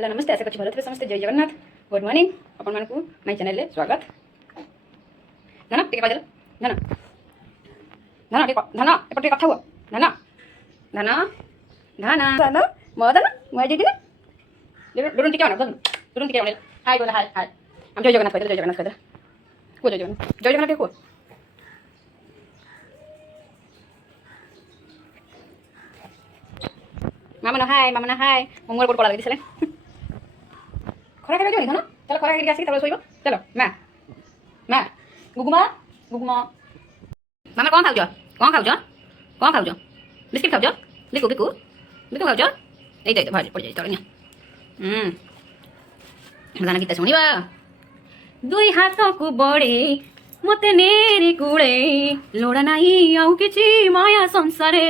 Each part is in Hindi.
हेलो नमस्ते आशा कर भलो समस्ते जय जगन्नाथ गुड मॉर्निंग अपन मान को माय चैनल स्वागत धना टिके बाजल धना धना टिके धना एपटे कथा हुआ धना धना धना धना मदन मय दीदी दुरुन टिके बना दुरुन टिके बना हाय बोला हाय हाय हम जय जगन्नाथ कहते को जय जगन्नाथ को मामा ना हाय मंगल कोड पड़ा दिसले खरा खाई जाओ ना चलो खरा खाई आसी तब सोइबो चलो मा मा गुगुमा गुगुमा मामा कौन खाऊ जो बिस्किट खाऊ जो बिकु बिकु बिकु खाऊ जो ए दे भाज पड़ जाई तोड़िया गाना गीत सुनिबा दुई हाथ को बड़े मते नेरी कुळे लोड़ा नाही आउ किछि माया संसारे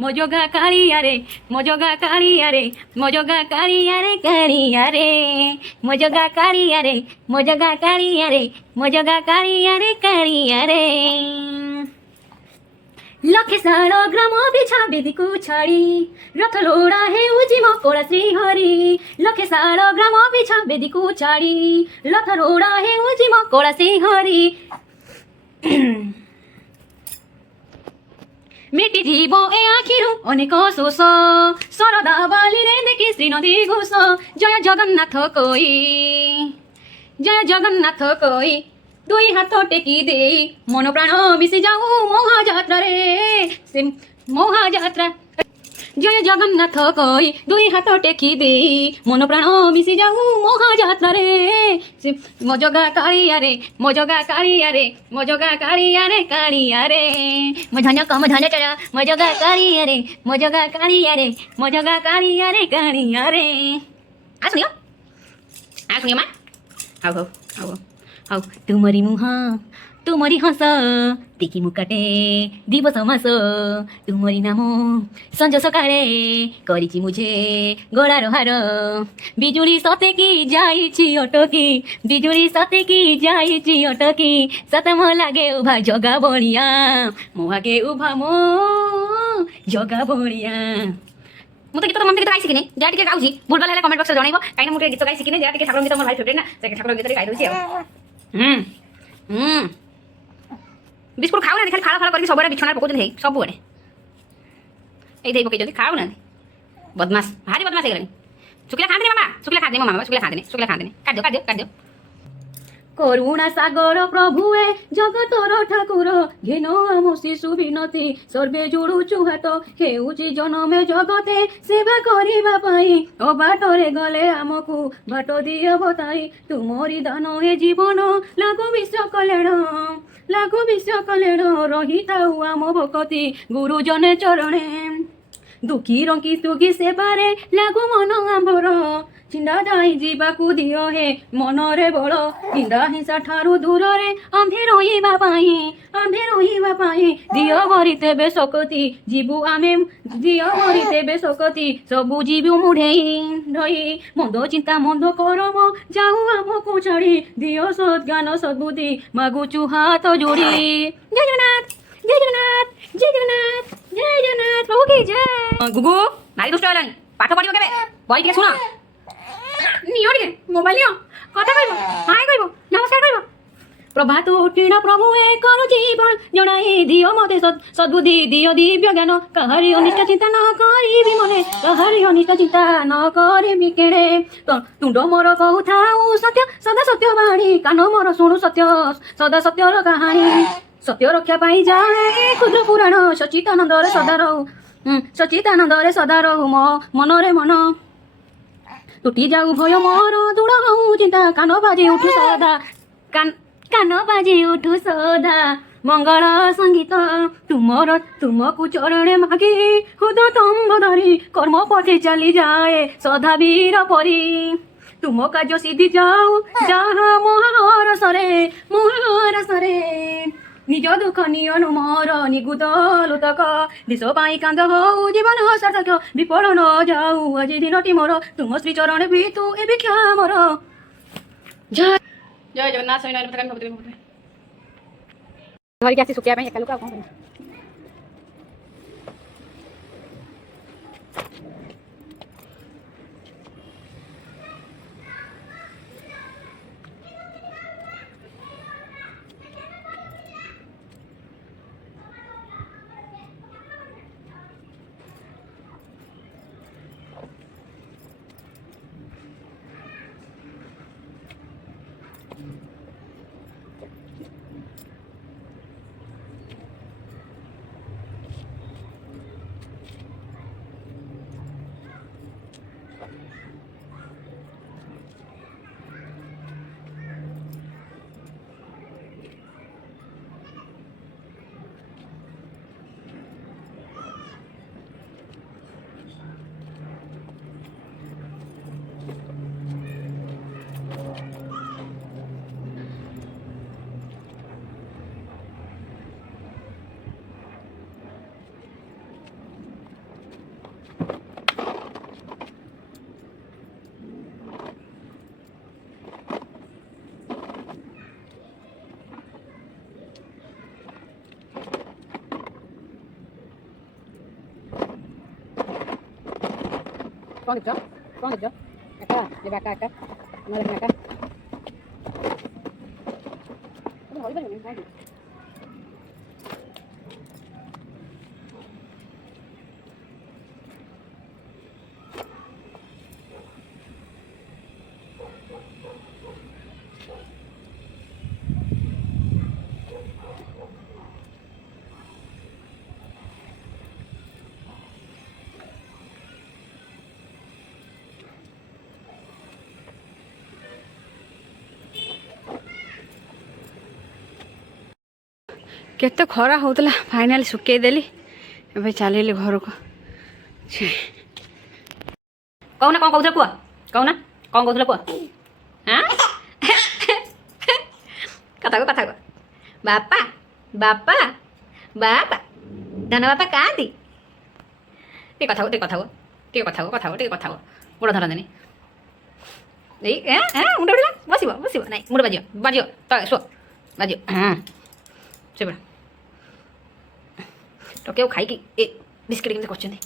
मजगा कालिया रे मजगा कालिया रे मजगा कालिया रे कालिया रे मजगा कालिया रे मजगा कालिया रे मजगा कालिया रे कालिया रे लखे सारो ग्राम बिछा बेदी को छाड़ी रथ लोड़ा है उजी मकोड़ा श्री हरि लखे सारो ग्राम बिछा बेदी को छाड़ी रथ लोड़ा है उजी मकोड़ा श्री हरि मेटी जीव ए आखिरु अनेक शोष सरदा बाली रे देखी श्री नदी घोष जय जगन्नाथ कोई दुई हाथ टेकी दे मन प्राण मिशि जाऊ महाजात्रा रे से महाजात्रा जय जगन्नाथ कोई दुई हाथ टेकी दे मन प्राण मिशि जाऊ महाजात्रा रे से मजगा कालिया रे मजगा कालिया रे मजगा कालिया रे कालिया रे मझाना कम धन चला मजगा कालिया रे मजगा कालिया रे मजगा कालिया रे कालिया रे आ सुनियो मा हाउ हाउ तुमरी मुहा तुमरी हस टिकी मुकाटे दिवस मास तुमरी नाम संज सकाळे करिछि मुझे गोड़ार हार बिजुली सते की जाइछि अटकी बिजुली सते की जाइछि अटकी सतम लागे उभा जगा बणिया मोहागे उभा मो जगा बणिया मुझे गीत तो मम्मी गीत गाई शिखिनी जा टिके गाउछि भूलभाल हेला कमेंट बॉक्स रे जणाइबो काई ना मुझे गीत गाई शिखिनी जा टिके ठाकुर गीत मोर भाई फेवरेट ना से ठाकुर गीत रे गाई दोछि बिस्कुट खाऊ ना खाली खाला खाला करके सबरे बिछना पकोजन हे सब बडे ए देई पके जदी खाऊ ना बदमाश भारी बदमाश हेगलानी सुखला खांदे मामा सुखला खांदे काट दो करुणा सागर प्रभुए जगतर ठाकुर घेनो आम शिशु विनती सर्वे जोड़ुचु हाथ हेउची जनमे जगते सेवा करिबा पाई ओ बाटरे गले आमकु बाट दिय बताई तुमरी दान हे जीवन लागु विश्व कल्याण रहिताउ आम भक्ति गुरुजने चरणे दुखी रंकी सुखी सेबारे लागु मन आंबर चिंदा जाई जीवाकू दियो हे मनरे बल चिंदा हिंसा ठारू दूर रे आम्भे रहिबा पाई दियो भरी तेबे सकती जीवु आमे दियो भरी तेबे सकती सबु जीवु मुढेई रही मंद चिंता मंद करम जाऊ आमको छाड़ी दियो सद्ज्ञान सद्बुद्धि मागुचु हाथ जोड़ी जय जगन्नाथ जय जगन्नाथ जय जगन्नाथ जय जगन्नाथ प्रभु की जय गुगु नारी दुष्ट हलानी पाठ पढिबो केबे बई टिके सुनो नियो टिके मोबाइल नियो कथा कहबो हाय कहबो नमस्कार कहबो प्रभात उठिना प्रभु एक जीवन जनाई दियो मते सद्बुद्धि दियो दिव्य ज्ञान कहारी अनिष्ट चिंता न करिबि मने कहारी अनिष्ट चिंता न करिबि केड़े तुंड मोर कहूथाऊ सत्य सदा सत्य बाणी कान मोर सुनु सत्य सदा सत्यर कहानी सत्य रक्षा पाई जाए क्षुद्र पुराण सचितानंदरे सदा रहु मो मनरे मन टूटी जाऊ भय मोर दूर हूँ चिंता कान बाजे उठू सदा कान बाजे उठू सदा मंगल संगीत तुमको चरणे मागे हुद तंग धरी कर्म पथे चली जाए सदा वीर परी तुम कार्य सिद्धि जाऊ जहा मोहर सरे निज दुख नियनु मोर निगुद लुतक देश पाई कांद हो जीवन सार्थक विफल न जाऊ आज दिनटी मोर तुम श्री चरण भी तू ए भिक्षा मोर जय जय जगन्नाथ स्वामी नारायण भगवती घर के आसी सुखिया एका लोक कौन कौन दिख जाओ एका ये बाका एका ना देखना एका तो होई बनी नहीं केते खरा होतला फाइनली सुके देली ए चलिए घर को कहना कौन कहूल पुआ कहना कौन कहूल पुआ हाँ कथा को बापा बापा बापा धन बापा कहाँ कथा गोड़ धर देनी मुंड उड़ा बस बस ना मुंड बाज तो शो बाज हाँ से बड़ा तो क्या खाई कि ए बिस्किट केमती करछन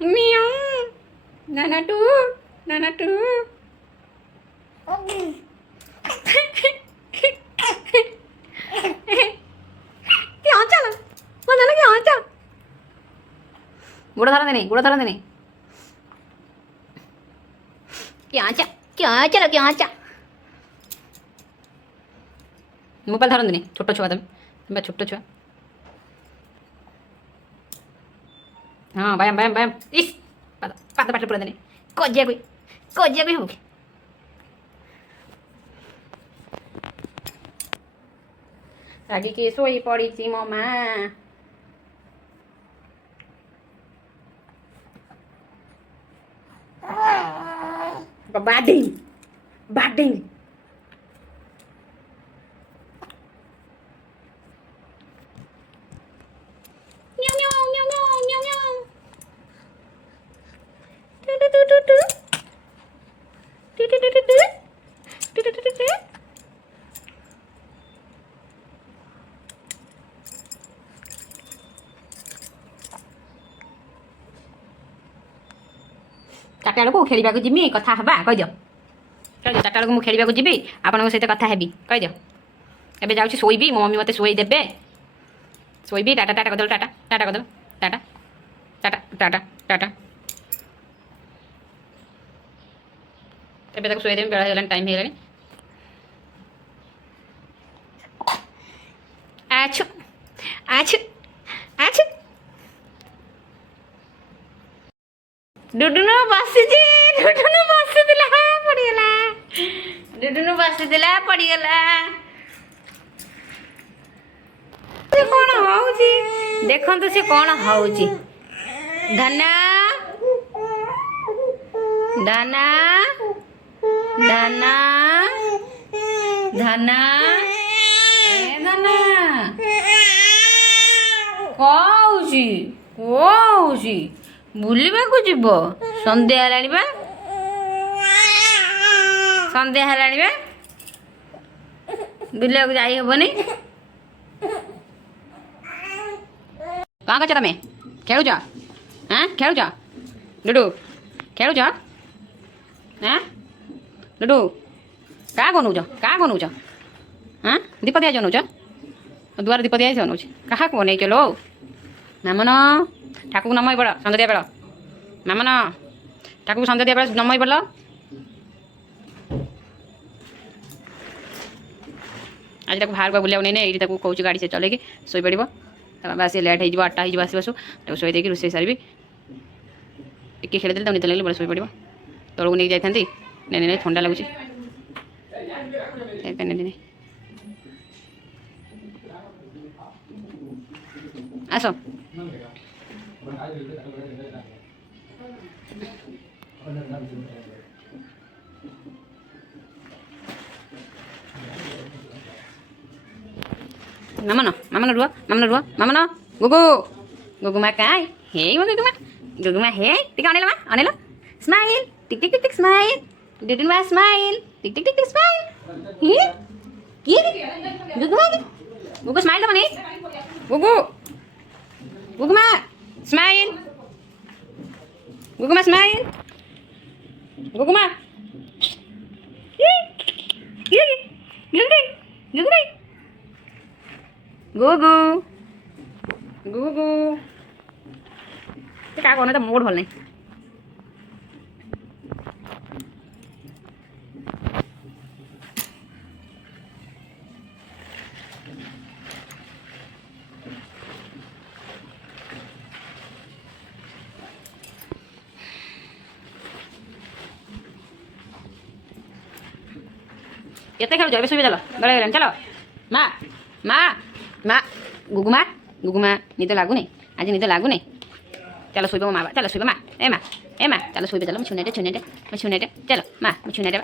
मियाऊ नाना टू क्या चला मजा लगे क्या चल गुड़ धरा देनी क्या चा मोबाइल धरन देनी छोट छुआ तुम छोट छुआ हाँ व्यायाम इस पात पाट पूरा देनी कजिया हो रागी के सोई पड़ी मो माँ batting चार्टा बेलू खेल जिमी कथा हाँ कहीद कहीद चार्टा बेलू मुझे खेल जी आपन सहित कथा हेबी कहीद एबे जाऊँ शोबी मो मम्मी मत शोदेबे शोबी टाटा टाटा करदे टाटा टाटा करदे टाटा टाटा टाटा टाटा एबे शोदेबी बेला हो टाइम हो आछु आछु आछु डुडुनु बसिजी डुडुनु बसिदिला पड़ीगला डुडुनु बसिदिला पड़ीगला से कौन होउची देखंतु से कौन होउची धना धना धना धना ए धना कौची कौची बुलिबाकू जीव संध्या हेलाणी बा संध्या हेलाणी बा बुलिबाकू जाई हेबनी कौन कर तुम खेलुच हाँ खेलुच लुडु खेलुच हाँ लुडु क्या बनौच हाँ दीप दिया जनौच दुआर दीप दिया जनौच क्या बन चलो मामन ठाकुर नमय बड़ सन्ध्या दिया बेल मामन ठाकुर सन्ध्या दिया बेल नमय बल आज बाहर को बुलाव नहीं ये कहूँ गाड़ी से चलेगी शोई पड़ बाबा से लेट हो 8टा हो आसू शोई देकी रोसे सारी टी खेल तो निद लगे बड़े शोई पड़ तौक नहीं जाता नहीं नहीं ठंडा लगुच आस मामन मामन रुआ मामन गुगु गुगुमा काय हे गुगुमा हे टिक अनेला smile tick tick tick tick smile डिडन वा smile tick tick tick tick smile କିଏ ଗୁଗୁ ଗୁଗୁ ସ୍ମାଇଲ୍ ଦେବନି ଗୁଗୁ ଗୁଗୁମା ସ୍ମାଇଲ୍ ଗୁଗୁମା ସ୍ମାଇଲ୍ ଗୁଗୁମା ଗୁଗୁ ଗୁଗୁ ସେ କାହା କନେ ତ ମୋଡ଼ ଭଲ ନାହିଁ Kita kalau jauh besok jalan, boleh chalo. Ma, ma, ma, guguma, ni तो लागू नहीं, आज ni तो लागू नहीं. चलो सुबह माँ, चलो सुबह माँ, चलो सुबह चलो, मैं छूने दे, चलो माँ, मैं छूने दे.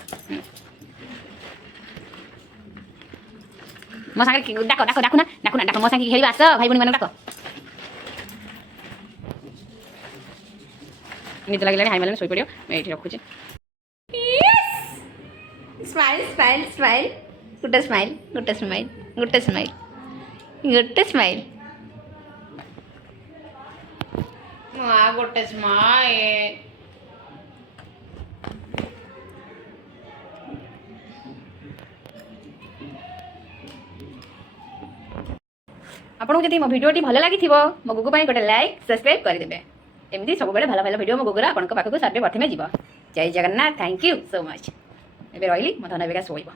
ମୋ ସାଙ୍ଗରେ ଡାକ ମୋ ସାଙ୍ଗେ ଖେଳିବା ଆସ ଭାଇ ଭଉଣୀ ମାନଙ୍କୁ ଡାକ ନିଦ ଲାଗିଲାଣି ହାଇ ମାରିଲାଣି ଶୋଇପଡ଼ିବ ମୁଁ ଏଇଠି ରଖୁଛି ସ୍ମାଇଲ୍ ସ୍ମାଇଲ୍ ସ୍ମାଇଲ୍ ଗୋଟେ ସ୍ମାଇଲ୍ ଗୋଟେ ସ୍ମାଇଲ୍ ଗୋଟେ ସ୍ମାଇଲ୍ ଗୋଟେ ସ୍ମାଇଲ୍ ଗୋଟେ ସ୍ମାଇଲ୍ आपको जब मो भिडियोटी भल लगी मो गुगु गोटे लाइक सब्सक्राइब करदे एमती सब भल भल भिडियो मो गुगुरा आपंक पाखक सर्वे प्रथम जीव जय Jagannath thank you so much एबे रही मो धन बेगा शोब।